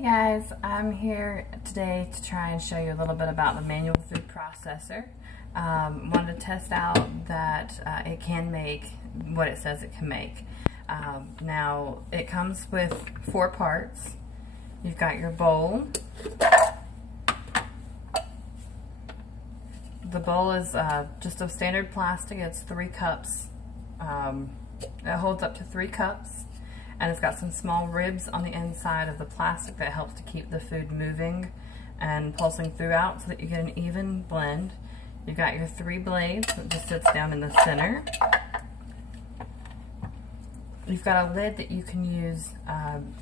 Hey guys, I'm here today to try and show you a little bit about the manual food processor. Wanted to test out that it can make what it says it can make. Now it comes with 4 parts. You've got your bowl. The bowl is just a standard plastic. It's 3 cups. It holds up to 3 cups. And it's got some small ribs on the inside of the plastic that helps to keep the food moving and pulsing throughout so that you get an even blend. You've got your 3 blades that just sits down in the center. You've got a lid that you can use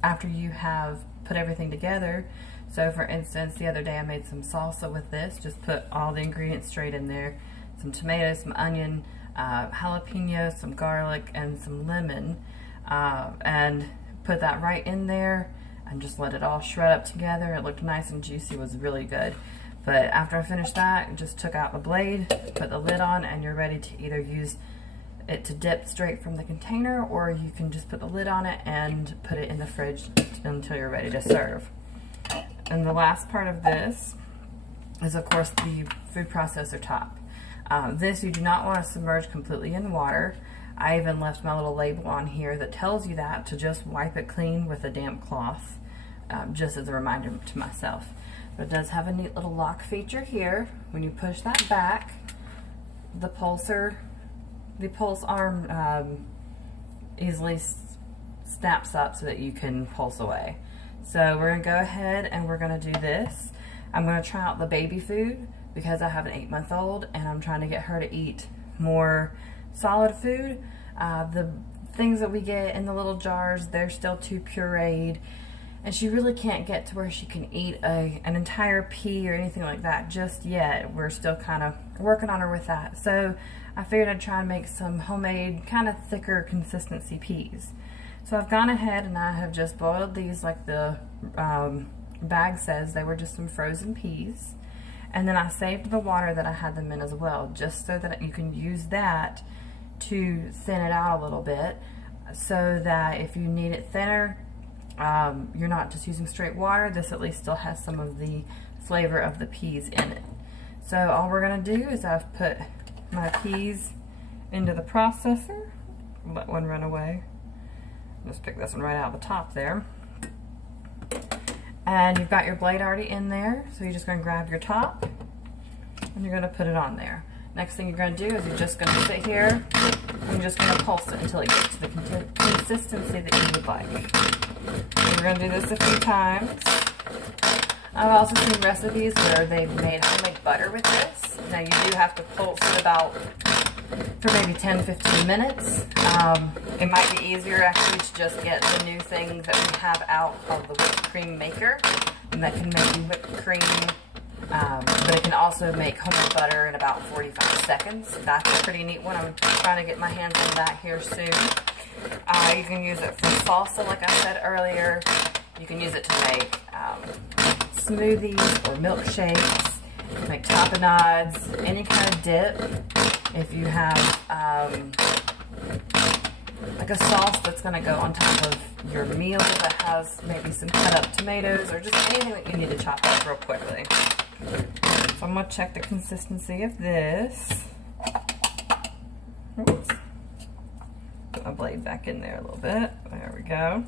after you have put everything together. So for instance, the other day I made some salsa with this. Just put all the ingredients straight in there. Some tomatoes, some onion, jalapenos, some garlic, and some lemon. And put that right in there and just let it all shred up together. It looked nice and juicy, was really good. But after I finished that, just took out the blade, put the lid on, and you're ready to either use it to dip straight from the container, or you can just put the lid on it and put it in the fridge until you're ready to serve. And the last part of this is, of course, the food processor top. This you do not want to submerge completely in water. I even left my little label on here that tells you that, to just wipe it clean with a damp cloth, just as a reminder to myself. But it does have a neat little lock feature here. When you push that back, the pulse arm easily snaps up so that you can pulse away. So we're going to go ahead and we're going to do this. I'm going to try out the baby food because I have an 8-month-old and I'm trying to get her to eat more solid food. The things that we get in the little jars, they're still too pureed, and she really can't get to where she can eat an entire pea or anything like that just yet. We're still kind of working on her with that. So I figured I'd try and make some homemade, kind of thicker consistency peas. So I've gone ahead and I have just boiled these like the bag says. They were just some frozen peas. And then I saved the water that I had them in as well, just so that you can use that to thin it out a little bit, so that if you need it thinner, you're not just using straight water. This at least still has some of the flavor of the peas in it. So all we're going to do is I've put my peas into the processor. Let one run away. Just pick this one right out of the top there. And you've got your blade already in there, so you're just going to grab your top and you're going to put it on there. Next thing you're going to do is you're just going to sit here and you're just going to pulse it until it gets to the consistency that you would like. So we're going to do this a few times. I've also seen recipes where they've made homemade butter with this. Now you do have to pulse it about for maybe 10-15 minutes. It might be easier actually to just get the new thing that we have out called the whipped cream maker, and that can make you whipped cream, but it can also make homemade butter in about 45 seconds. That's a pretty neat one. I'm trying to get my hands on that here soon. You can use it for salsa, like I said earlier. You can use it to make smoothies or milkshakes, make tapenades, any kind of dip. If you have like a sauce that's going to go on top of your meal that has maybe some cut up tomatoes or just anything that you need to chop up real quickly. So I'm going to check the consistency of this. Oops. Put my blade back in there a little bit. There we go.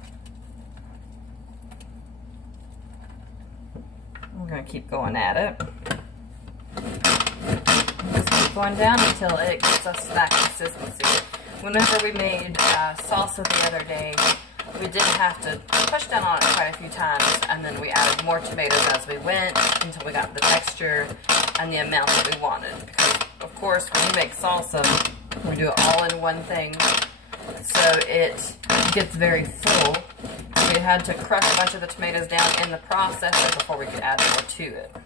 We're going to keep going at it. Just keep going down until it gets us to that consistency. Whenever we made salsa the other day, we did have to push down on it quite a few times, and then we added more tomatoes as we went until we got the texture and the amount that we wanted. Because, of course, when you make salsa, we do it all in one thing, so it gets very full. We had to crush a bunch of the tomatoes down in the processor before we could add more to it.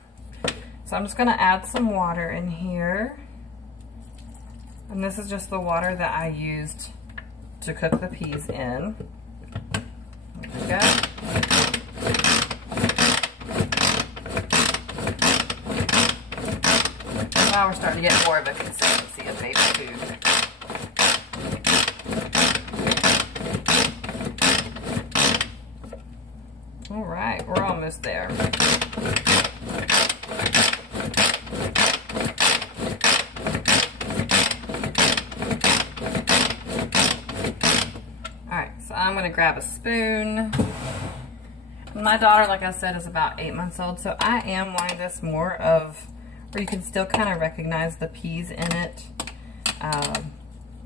So I'm just going to add some water in here. And this is just the water that I used to cook the peas in. There we go. Now we're starting to get more of a consistency of baby food. All right, we're almost there. All right, so I'm gonna grab a spoon. My daughter, like I said, is about 8 months old, so I am wanting this more of, where you can still kind of recognize the peas in it.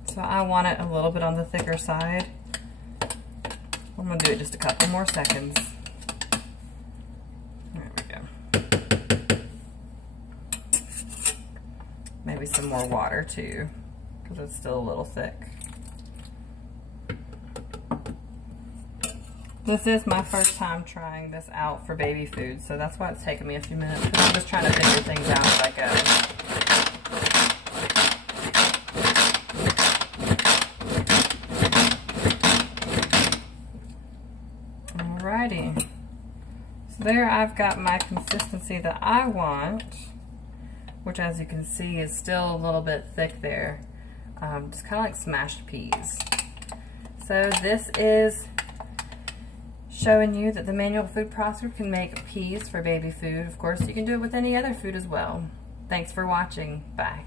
So I want it a little bit on the thicker side. I'm gonna do it just a couple more seconds. There we go. Maybe some more water too, because it's still a little thick. This is my first time trying this out for baby food, so that's why it's taken me a few minutes, because I'm just trying to figure things out as I go. Alrighty, so there I've got my consistency that I want, which as you can see is still a little bit thick there, just kind of like smashed peas. So this is showing you that the manual food processor can make peas for baby food. Of course, you can do it with any other food as well. Thanks for watching. Bye.